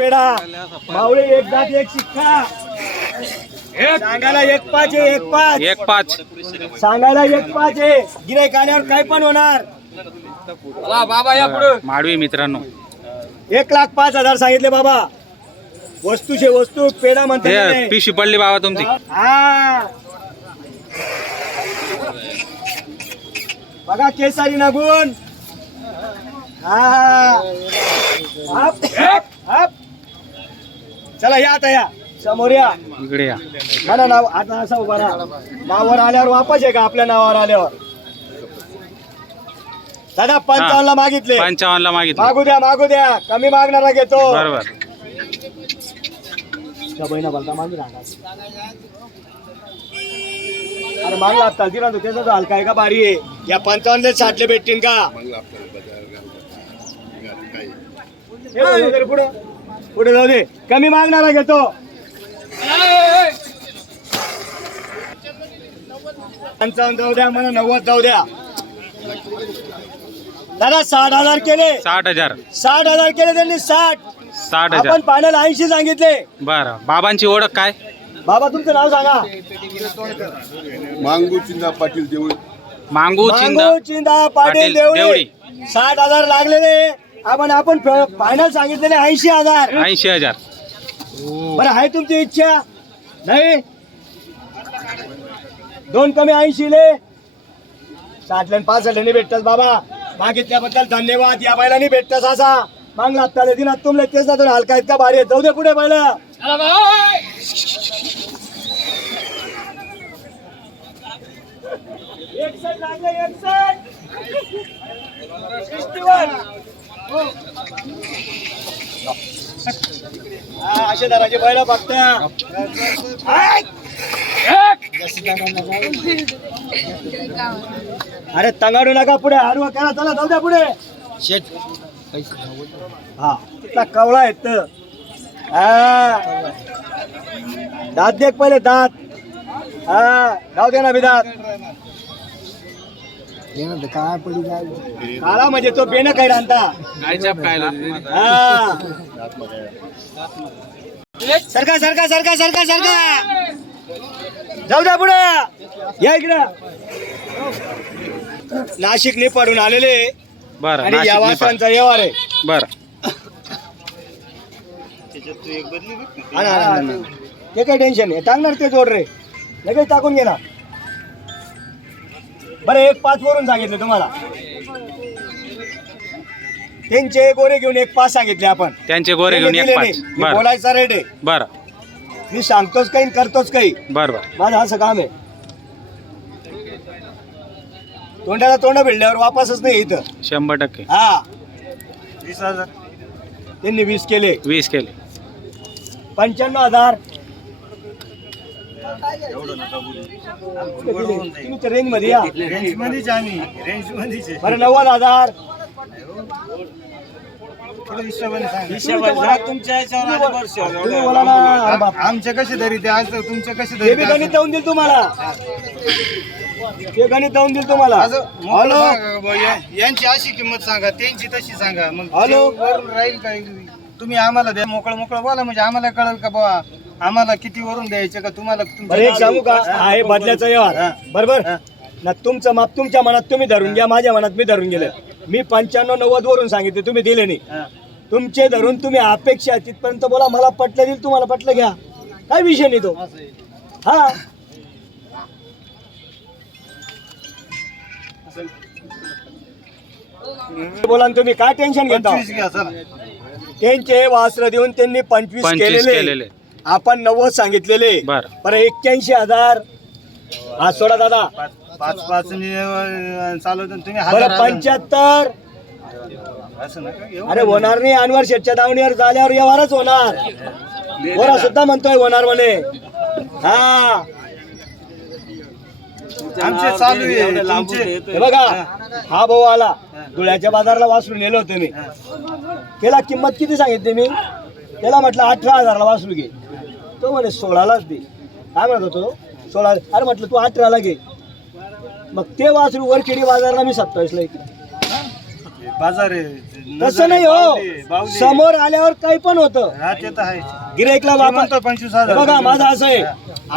पेढा. मावळे एक जात एक शिक्का. सांगायला एक पाच आहे एक पाच. एक पाच. सांगायला एक पाच आहे. गिराईक आल्यावर काय पण होणार. माडवी मित्रांनो. एक लाख पाच हजार सांगितले बाबा. वस्तूचे वस्तू पेढा म्हणते हे पिशी पडली बाबा तुमची. हा. बघा केसारी नागून. हा. चला या आता या. समोर या. इकडे या. ना ना नाव आता असं उभा राहा. नावावर आल्यावर वापस आहे का आपल्या नावावर आल्यावर? दादा पंचावन्न मागितले. पंचावन्न ला मागितलं. मागू द्या मागू द्या. कमी मागणारा घेतो. बरोबर. त्या बहिणा भलता मागे राहणार अरे मागला आता. तिला तो. त्याचा तो हलका आहे का बारी? आहे या पंचावन्न साठले भेटतील का? हे बघ, वगैरे पुढे. पुढे जाऊ दे. कमी मागणारा घेतो. पंचावन्न जाऊ द्या मला नव्वद जाऊ द्या. दादा साठ हजार केले. साठ हजार. साठ हजार केले त्यांनी साठ. साठ हजार. आपण फायनल ऐंशी सांगितले. बरं. बाबांची ओळख काय? बाबा तुमचं नाव सांगा. मांगू चिंदा पाटील देऊळ. मांगू चिंदा मांगू चिंदा पाटील पाटील देवळी देवळी. साठ हजार लागलेले. आपण आपण फायनल सांगितलेले ऐंशी हजार. ऐंशी हजार. बरं आहे तुमची इच्छा? नाही? दोन कमी ऐंशी ले साठ आणि पाच नाही भेटतात बाबा. मागितल्याबद्दल धन्यवाद. या बैलांनी भेटतात असा. मागला आत्ता दिनात तुमले तेच ना तुम्ही हलका इतका भारी आहे. जाऊ दे पुढे बैल. एकसठ लागले एकसठ हा, असे दराचे बैल फक्त अरे तंगाडू नका पुढे हरवा करा चला जाऊ द्या पुढे. हा तिथला कवळा येत दात देख पहिले दात. हा जाऊ दे ना बी दात काळा म्हणजे तो बेन काही राहता हा सरका सरका सरका सरका सरका जाऊ द्या पुढे या इकडे नाशिक ने पडून आलेले बरं आणि या. वासांचा व्यवहार आहे बरं ना, ना, ना. ते काही टेन्शन नाही टाकणार ते जोड रे लगेच टाकून घे ना बरं एक पाच वरून सांगितले तुम्हाला. त्यांचे गोरे घेऊन एक पाच सांगितले आपण. त्यांचे गोरे घेऊन दिले एक नाही. पाच. मी बरं. बोलायचा रेट आहे. बरं. मी सांगतोच काही आणि करतोच काही. बरं बरं. माझं असं काम आहे. तोंडाला तोंड भिडल्यावर वापसच नाही इथं. शंभर टक्के. हा. वीस हजार. त्यांनी वीस केले. वीस केले. पंच्याण्णव हजार. तुम्ही रेंजमध्ये या रेंज मध्येच आम्ही रेंज मध्येच बरं नव्वद हजार थोडं हिशोबाने सांगा. तुमच्या तुम्ही बोला ना अरे बाप. आमचे कसे धरी ते आज तुमचे कसे हे बी धरी गणित देऊन देईल तुम्हाला हे गणित देऊन देईल तुम्हाला हॅलो यांची अशी किंमत सांगा त्यांची तशी सांगा मग हॅलो. वरून राहील काय तुम्ही आम्हाला द्या मोकळं मोकळं बोला म्हणजे आम्हाला कळेल का बाबा आम्हाला किती वरून द्यायचे का तुम्हाला तुमच्या बरं एक सांगू का? हा हे बदल्याचा व्यवहार. बरोबर? ना तुमचं माप तुमच्या मनात तुम्ही धरून घ्या माझ्या मनात मी धरून गेले मी पंच्याण्णव नव्वद वरून सांगितले तुम्ही दिले नाही. तुमचे धरून तुम्ही अपेक्षा तिथपर्यंत बोला मला पटलं देईल तुम्हाला पटलं घ्या. काय विषय नाही तो. हा. बोला ना तुम्ही काय टेन्शन घेता? त्यांचे वास्त्र देऊन त्यांनी पंचवीस केलेले. आपण नव्वद सांगितलेले. बरं. बरं एक्क्याऐंशी हजार. हा सोडा दादा. पाच पाच चालवतो. तुम्ही बरं. पंच्याहत्तर. असं नका घेऊ. अरे होणार नाही अनवर शेटच्या दावणीवर झाल्यावर व्यवहारच होणार. बोरा सुद्धा म्हणतोय होणार म्हणे. हा. आमचे चालू आहे तुमचे. हे बघा हा. भाऊ आला. धुळ्याच्या बाजारला वासरू नेलं होतं मी. त्याला किंमत किती सांगितली मी? त्याला म्हटलं अठरा हजारला वासरू घे. तो म्हणे सोळालाच दे. काय म्हणत होतो? सोळा अरे म्हटलं तू अठराला घे. मग ते वासरू वरखेडी बाजारला मी सत्तावीसला इकडे. बाजार तसं नाही हो. समोर आल्यावर काही पण होतं. हा गिराईकला पंचवीस हजार. बघा माझं असं आहे.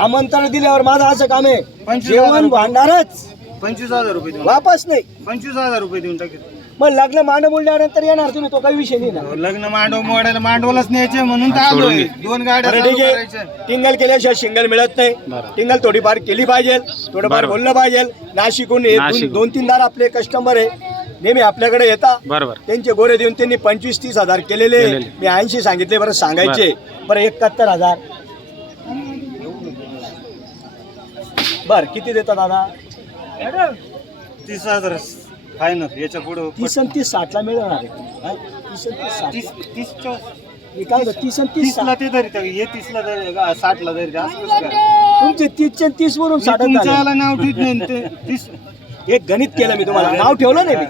आमंत्रण दिल्यावर माझं असं काम आहे. पंचवीस जेवण. भांडारच. पंचवीस हजार रुपये वापस नाही. पंचवीस हजार रुपये देऊन टाकेल. मग लग्न मांड बोलल्यानंतर येणार तुम्ही तो काही विषय नाही ना. लग्न मांडव मोडायला मांडवलाच न्यायचे म्हणून तर आलोय. दोन गाड्या अरे चालू ठीक आहे. करायच्या. टिंगल केल्याशिवाय शिंगल मिळत नाही. बरं. टिंगल थोडीफार केली पाहिजे थोडंफार बरोबर. बोललं पाहिजे. नाशिकहून दोन- नाशिकहून. दोन तीन दार आपले कस्टमर आहे. नेहमी आपल्याकडे येतात. बरोबर. त्यांचे गोरे देऊन त्यांनी पंचवीस तीस हजार केलेले केलेले. मी ऐंशी सांगितले बरं सांगायचे. बरं. एकाहत्तर हजार. बर किती देतात दादा? तीस हजार. फायनल याच्यापुढे तीस आणि तीस साठला मिळणार आहे. हा? तीस आणि तीस साठ. तीस तीसच्या मी काय म्हणतो, तीस आणि तीस तीसला साठ. ते हे तीसला साठला? तुमचे तीसचे आणि तीस वरून मी साठ तुमच्या याला नाव ठेवत नाही ते. तीस एक गणित केलं मी तुम्हाला. नाव ठेवलं नाही मी.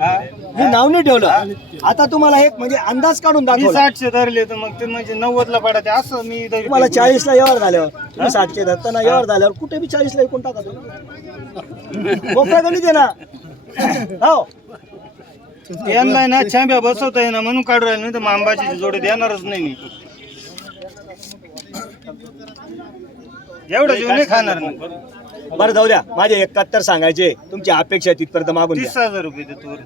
हा? मी नाव नाही ठेवलं. आता तुम्हाला एक म्हणजे अंदाज काढून मी दाखवला. साठशे धरले तर मग ते म्हणजे नव्वदला पडते असं मी तुम्हाला चाळीसला व्यवहार झाल्यावर. तुम्ही साठचे धरताना व्यवहार झाल्यावर कुठे बी चाळीसला एकूण टाका तुम्ही. मोकळा गणित आहे ना. हो. यांना ना छांब्या बसवता येईना म्हणून काढू राहिले नाही तर मांबाची जोडे देणारच नाही मी. एवढं जीव नाही खाणार नाही बरं जाऊ द्या. माझे एकाहत्तर सांगायचे. तुमची अपेक्षा तिथपर्यंत मागून तीस हजार रुपये देतो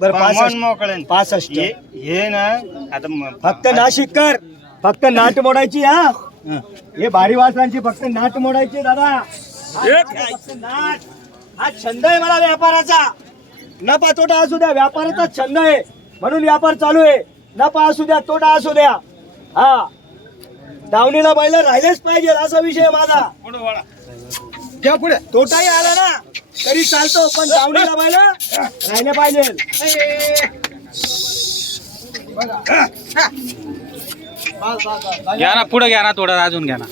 बरं पासष्ट. मोकळे पासष्ट. हे हे ना आता म- फक्त नाशिक कर. फक्त नाट मोडायची हा. हं. भारी वासरांची फक्त नाट मोडायची दादा. फक्त नाट. हा छंद आहे मला व्यापाराचा. नफा तोटा असू द्या व्यापाराचा छंद आहे. म्हणून व्यापार चालू आहे. नफा असू द्या तोटा असू द्या. हा. दावणीला बैल राहिलेच पाहिजे असा विषय माझा. घ्या पुढे. तोटाही आला ना तरी चालतो पण दावणीला बैल राहिले पाहिजे. घ्या ना पुढे घ्या ना थोडं अजून घ्या ना.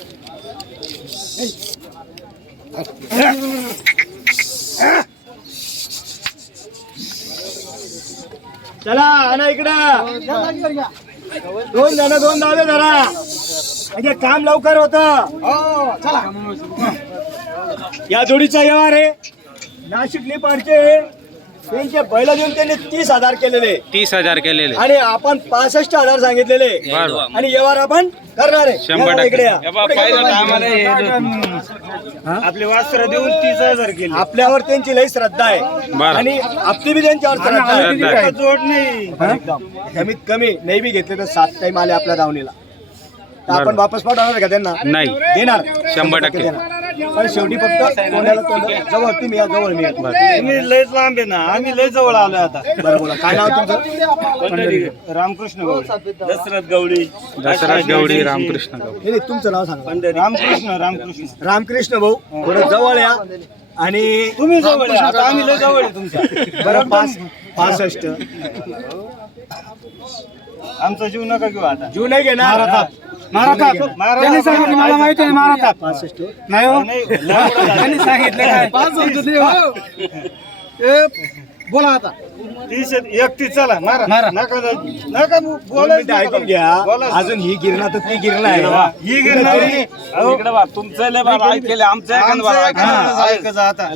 चला आणा इकडं. दोन जण दोन धावे धरा. म्हणजे काम लवकर होत. चला या जोडीचा व्यवहार आहे. नाशिक लिपाडचे त्यांचे बैल देऊन त्यांनी तीस हजार केलेले. तीस हजार केलेले. आणि आपण पासष्ट हजार सांगितलेले. आणि व्यवहार आपण करणार आहे. इकडे आपले वस्त्र देऊन तीस हजार केले आपल्यावर त्यांची लई श्रद्धा आहे बरं. आणि आपली बी त्यांच्यावर श्रद्धा आहे. जोड नाही एकदम कमीत कमी नाही बी घेतले तर सात टाइम आले आपल्या दावणीला तर आपण. वापस पाठवणार का त्यांना नाही देणार शंभर टक्के. देणार. पण शेवटी फक्त तोंडाला तोंड जवळ तुम्ही या जवळ मी. तुम्ही लयच लांब आहे ना आम्ही लय जवळ आलो आता. बरं बोला. काय नाव तुमचं? रामकृष्ण गवळी. दशरथ गवळी. दसरा गौडी रामकृष्ण नाही, नाही, तुमचं नाव सांगा. रामकृष्ण रामकृष्ण. रामकृष्ण. भाऊ थोडं जवळ या. आणि तुम्ही जवळ आहे, आता आम्ही लय जवळ आहे तुमच्या. बरं पाच पासष्ट. आमचा जीव नका घेऊ आता. जीव नाही घेणार? महाराज त्यांनी सांगितलं मला माहिती आहे महाराज पासष्ट. नाही हो. त्यांनी सांगितलं काय? बोला आता. तीस एकतीस चला मारा. नका जाऊ. नका दोन बोलायच नका. ऐकून घ्या. अजून ही गिरणा तर ती गिरणा आहे. ही. अहो, तुमचं लय बाबा ऐकले आमचं ऐकायचं आता.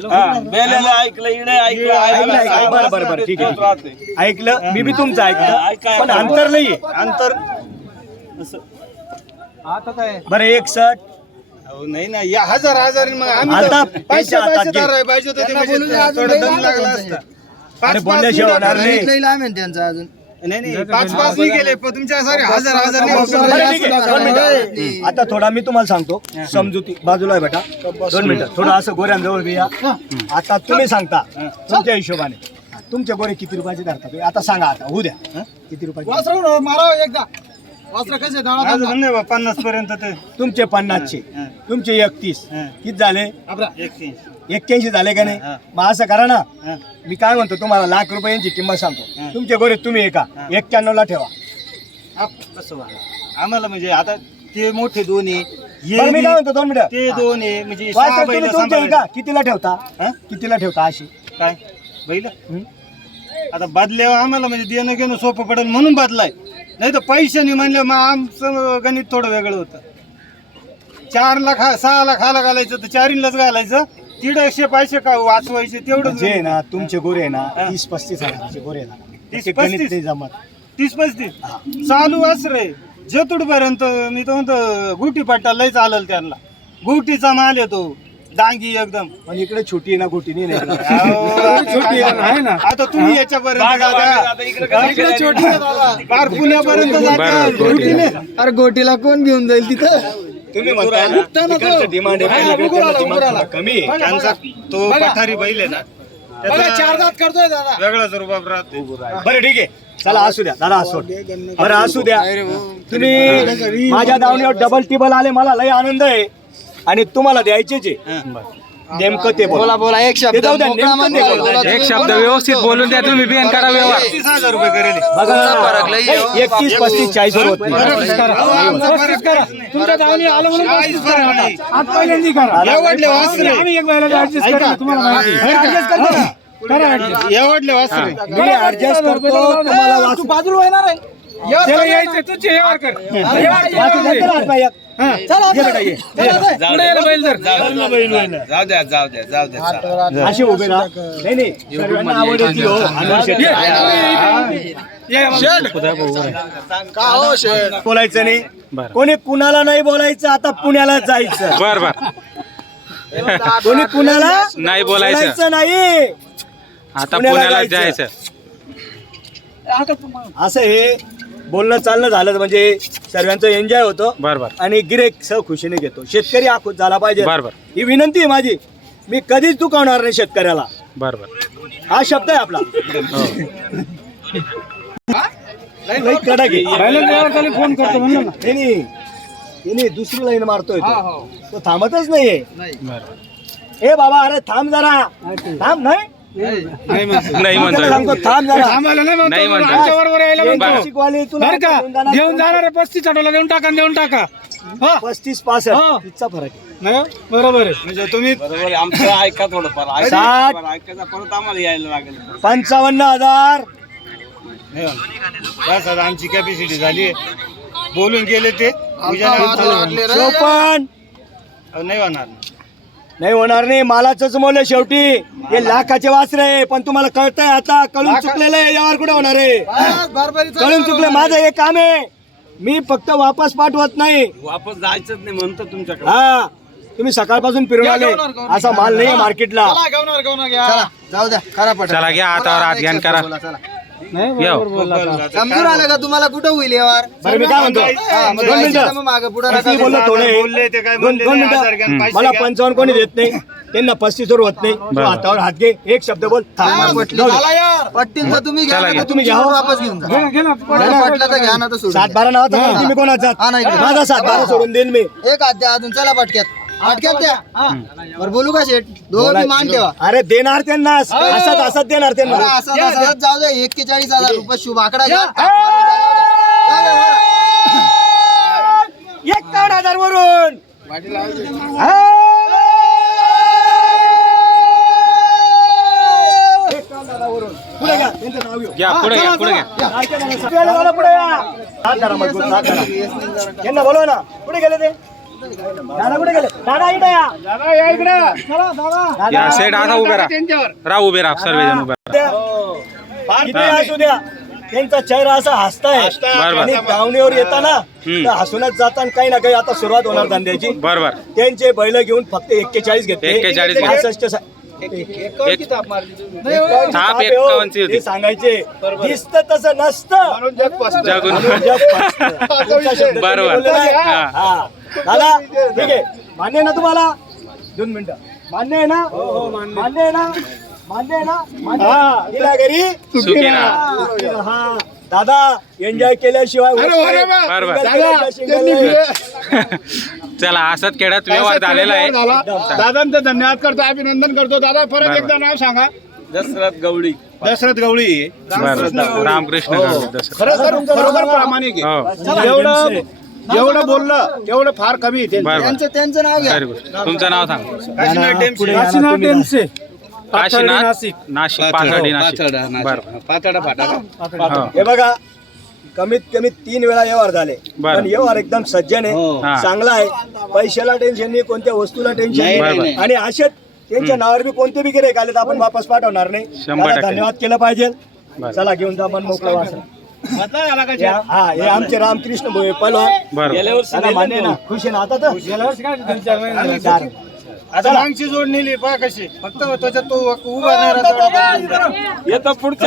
बेलेलं ऐकलं इडे ऐकलं बरं बरं बरं. ठीक आहे ऐकलं. मी बी तुमचं ऐकलं. पण अंतर नाही अंतर आता काय? बरं एक सट अहो नाही ना या हजार हजार मग आम्ही आता तर हातात घे. धरायला पाहिजे होते ते थोडं दम लागला असता. अरे पाच पाच बोलल्याशिवाय नाही. होणार नाही नाही नाही पाच पाच नाही गेले पण तुमच्या सारे हजार हजार नाही बरं, ठीक आहे. दोन मिनिटं. आता थोडा मी तुम्हाला सांगतो. समजुती. बाजूला आहे बेटा. दोन मिनिटं. थोडं असं गोऱ्यांजवळ बी या. आता तुम्ही सांगता तुमच्या हिशोबाने. तुमचे गोरे किती रुपयाचे धरतात? आता सांगा आता होऊ द्या. किती रुपयाचे? मारा एकदा. वासर कसे बा पन्नास पर्यंत ते. तुमचे पन्नासचे. हं. तुमचे एकतीस. हं. किती झाले? एकशे एक्क्याऐंशी झाले का नाही? हं. मग असं करा ना. हं. मी काय म्हणतो तुम्हाला लाख रुपयांची किंमत सांगतो. हं. तुमचे गोरे तुम्ही एका. हं. एक्क्याण्णव ला ठेवा. आप कसं बा? आम्हाला म्हणजे आता ते मोठे दोन आहे. हे बरं मी बी- काय म्हणतो दोन मिनिटं. ते दोन आहे. म्हणजे सहा वासर बैल तुम्ही तुमचे सांभाळायचे. एका. कितीला ठेवता? हं? कितीला ठेवता अशी? काय? बैल? हं? आता बदल्यावर आम्हाला म्हणजे देणं घेणं सोपं पडेल म्हणून बदलाय. नाही तर पैशाने म्हणलं मग आमचं गणित थोडं वेगळं होतं. चार लाख सहा लाख हाला घालायचं तर चारीलाच घालायचं. दीडशे पैसे का वाचवायचे तेवढं जे ना तुमचे गोरे आहे ना तीस पस्तीस हजाराचे गोरे आहे ना. तीस ते गणित पस्तीस? जमत. तीस पस्तीस. चालू रे जेतुड पर्यंत मी तो म्हणतो गुटी पट्टा लय चालल त्यांना. गुटीचा माल येतो. डांगी एकदम. पण इकडे छोटी आहे ना गोटी नाही नाही. छोटी आहे ना. आता तुम्ही याच्यापर्यंत जाता. इकडे? छोटी आहे दादा. पार पुण्यापर्यंत जाता. अरे गोटीला कोण घेऊन जाईल तिथं? तुम्ही म्हणता ना, इकडचं डिमांड आहे थोडं कमी आहे. त्यांचा तो पठारी बैल आहे ना. चार दात करतोय दादा. वेगळाच रुबाब राहतो. बरं ठीक आहे. चला असू द्या दादा असू द्या. बरं असू द्या. तुम्ही माझ्या दावणीवर डबल टिबल आले मला लय आनंद आहे. आणि तुम्हाला द्यायचेच आहे नेमकं ते बोला. बोला एक शब्द. एक शब्द व्यवस्थित बोलून द्या तुम्ही बियाण करा व्यवहार. एकतीस पस्तीस चाळीस होत नाही. तुमच्या दावणी आलं म्हणून चाळीस करा. वाचू वाचू नंतर हात पाय. ये बेटा, ये. जाऊ द्या. जाऊ द्या जाऊ द्या जाऊ द्या चालेल. अशी उभे राहा. नाही नाही. सर्वांना आवड येते हो. अनवर शेट्टी. बोलायचं नाही. कोणी कुणाला नाही बोलायचं आता पुण्याला जायचं. बर बर. कोणी कुणाला नाही बोलायचं. नाही. आता पुण्याला पुण्याला जायचं. जायचं. असं हे बोलणं चालणं झालं म्हणजे सर्वांचं एन्जॉय होतो. बर बर. आणि गिरेक स खुशीने घेतो. शेतकरी आखूत झाला पाहिजे. बर बर. ही विनंती आहे माझी. मी कधीच दुखावणार नाही शेतकऱ्याला. बर बर. हा शब्द आहे आपला. लई कडक आहे. फोन करतो म्हणलं ना. नाही, नाही. नाही, नाही दुसरी लाईन मारतोय तो. तो थांबतच नाहीये. बर. ए बाबा अरे थांब जरा. थांब नाही. नाही थांब जरा. आम्हाला नाही म्हणतो. नाही म्हणतो. आमच्या बरोबर यायला एक म्हणतो. नाशिकवाले तुला बर का? घेऊन जाणार. घेऊन जाणार आहे पस्तीस आठवला देऊन टाका देऊन टाका. हा. पस्तीस हा. पासष्ट इतका फरक आहे. नाही हो? बरोबर आहे. म्हणजे तुम्ही बरोबर आहे. आमचं ऐका थोडंफार. ऐका साठ. थोडंफार, ऐकायचं परत आम्हाला यायला लागेल. पंचावन्न हजार. बस आता आमची कॅपॅसिटी झाली बोलून गेले ते. नाही. चोपन्न. नाही होणार. नाही होणार नाही मालाच मोल आहे शेवटी. हे लाखाचे वासरे आहे पण तुम्हाला कळतंय आता कळून चुकलेलं आहे यावर कुठे होणार आहे? कळून चुकलं माझं हे काम आहे मी फक्त वापस पाठवत नाही. वापस जायचंच नाही म्हणतो तुमच्याकडे. हा तुम्ही सकाळपासून फिरून आले. असा माल नाही मार्केटला. चला जाऊ द्या करा पट चला घ्या हातावर हात घ्यान करा. समजून आलं का तुम्हाला? कुठं होईल यावर बरं मी काय म्हणतो? हा, मग दोन जायचं तर मिनिटं मग मागं पुढं किती नका बोललो थोडे बोलले ते काय दोन बोलले दोन नाही, हजार घ्या, मिनिटं पैसे मला घ्या. पंचावन्न कोणी देत नाही. त्यांना पस्तीस वर होत नाही. तू हातावर हात घे. एक शब्द बोल. थांब. जाऊ दे. तुम्ही घ्या चला तुम्ही घ्या. वापस घेऊन जा. तुम्हाला पटलं तर घ्या ना तर सोडून सात द्या. बारा नावाचा मी कोणाचा? हा, नाही. माझा सात बारा सोडून देईन मी. एक हात द्या अजून चला पटक्यात. द्या बरं बोलू का शेठ? दोघं बी मान ठेवा. अरे देणार त्यांना. हसत हसत देणार बरं, त्यांना असं असं जाऊ द्या एक्केचाळीस हजार रुपये शुभ आकडा घ्या. बरं. एकावन्न हजार वरून. एकावन्न हजार वरून. पुढे घ्या. त्यांचं नाव घेऊ. घ्या पुढे घ्या पुढे घ्या. सारखे जण, सगळे जण पुढे या. हात धरा मजबूत, हात धरा. यांना बोलवा ना. कुठे गेले ते. दादा कुठे गेले? दादा इकडे या. दादा. या सेट आता उभे राहा. राहा उभे राहा सर्वजण उभे. किती असू द्या. त्यांचा चेहरा असा हसताय बरोबर. आणि दावणीवर येताना हसूनच जाताना काही ना काही आता सुरुवात होणार धंद्याची. बर बर. त्यांचे बैल घेऊन फक्त एक्केचाळीस घेतले. 41 ताप हो. होती. ते सांगायचे. दिसत तसं नसतं. जगून. म्हणून जग फसतं. तुमचा शब्द बरोबर. तुम्ही बोललेला आहे? हा. हा. दादा ठीक आहे. मान्य आहे ना तुम्हाला? दोन मिनिटं. मान्य आहे ना? मान्य. आहे ना? मान्य आहे ना? मान्य आहे? घरी? सुखी. हा. दादा एन्जॉय केल्याशिवाय होत नाही. चला असत खेळत व्यवहार झालेला आहे. दादांचं धन्यवाद करतो अभिनंदन करतो. दादा परत. एकदा नाव सांगा. दसरथ गवळी. दशरथ गवळी. रामकृष्ण. खरोखर प्रामाणिक हो. आहे एवढं एवढं बोललं तेवढं फार कमी त्यांचं. त्यांचं नाव घ्या. तुमचं नाव सांग. पुढे या ना तुम्ही. काशीनाथ नाशिक. पाथर्डी नाशिक. पाथर्डा, बर. पातळा फाटा हो. हे बघा कमीत कमी तीन वेळा व्यवहार झाले बरं. पण व्यवहार एकदम सज्जन हो. आहे हा. चांगला आहे पैशाला टेन्शन नाही कोणत्या वस्तूला टेन्शन नाही, नाही, नाही नाही. आणि असेच त्यांच्या नावावर बी कोणते बी गिराईक आले तर आपण वापस पाठवणार नाही शंभर त्याला टक्के. धन्यवाद केलं पाहिजे बरं. चला घेऊन जा मन मोकळं वाचा हा हे आमचे रामकृष्ण भोये पलवान बरं त्याला मान्य ना खुश आहे ना आता तर चार. आता मागची जोड नेली पहा कशी फक्त त्याच्यात तो उभा नाही राहत. येतो पुढचा